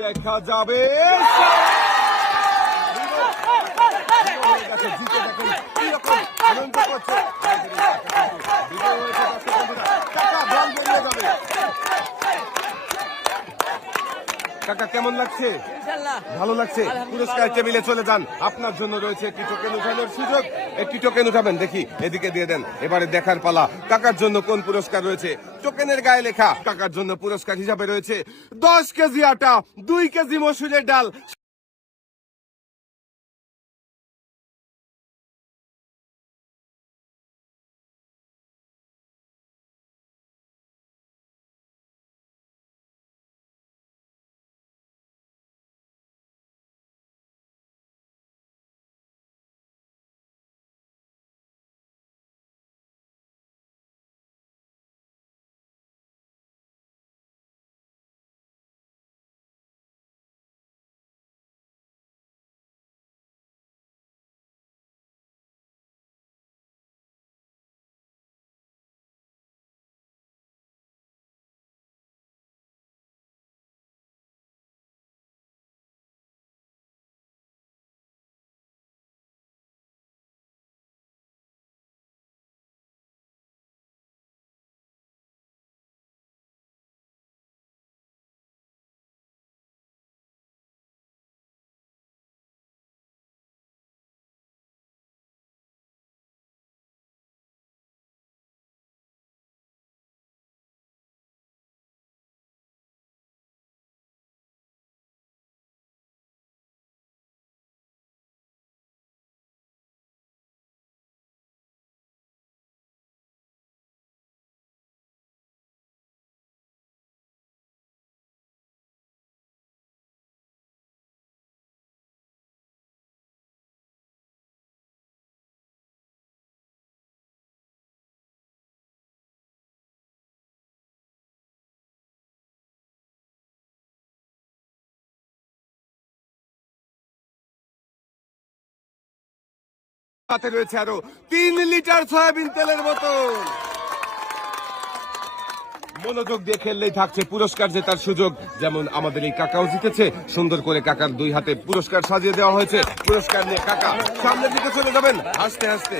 দেখা যাবে জিতে দেখুন কিরকম আনন্দ করছে। বিজয় হয়েছে দর্শক বন্ধুরা। কাকা বল বেরিয়ে যাবে। কাকা কেমন লাগছে? ভালো লাগছে। পুরস্কার টেবিলে চলে যান, আপনার জন্য রয়েছে একটি টোকেন উঠানোর সুযোগ। একটি টোকেন উঠাবেন, দেখি এদিকে দিয়ে দেন। এবারে দেখার পালা কাকার জন্য কোন পুরস্কার রয়েছে। টোকেনের গায়ে লেখা কাকার জন্য পুরস্কার হিসাবে রয়েছে 10 কেজি আটা, 2 কেজি মসুরের ডাল। হাতে রয়েছে আরো 3 লিটার সয়াবিন তেলের বোতল। মনোযোগ দিয়ে খেললেই থাকছে পুরস্কার জেতার সুযোগ। যেমন আমাদের এই কাকাও জিতেছে, সুন্দর করে কাকার 2 হাতে পুরস্কার সাজিয়ে দেওয়া হয়েছে। পুরস্কার নিয়ে কাকা সামনের দিকে চলে যাবেন হাসতে হাসতে।